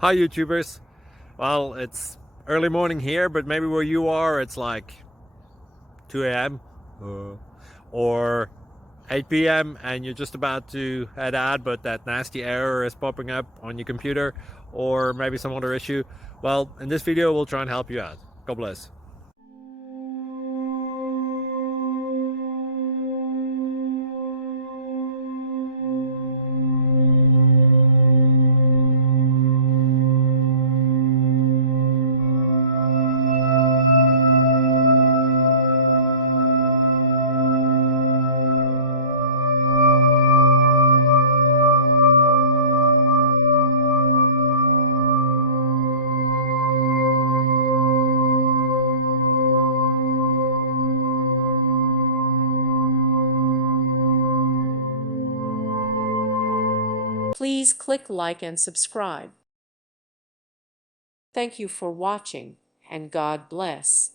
Hi YouTubers. Well, it's early morning here, but maybe where you are it's like 2 a.m. or 8 p.m. and you're just about to head out, but that nasty error is popping up on your computer, or maybe some other issue. Well, in this video we'll try and help you out. God bless. Please click like and subscribe. Thank you for watching, and God bless.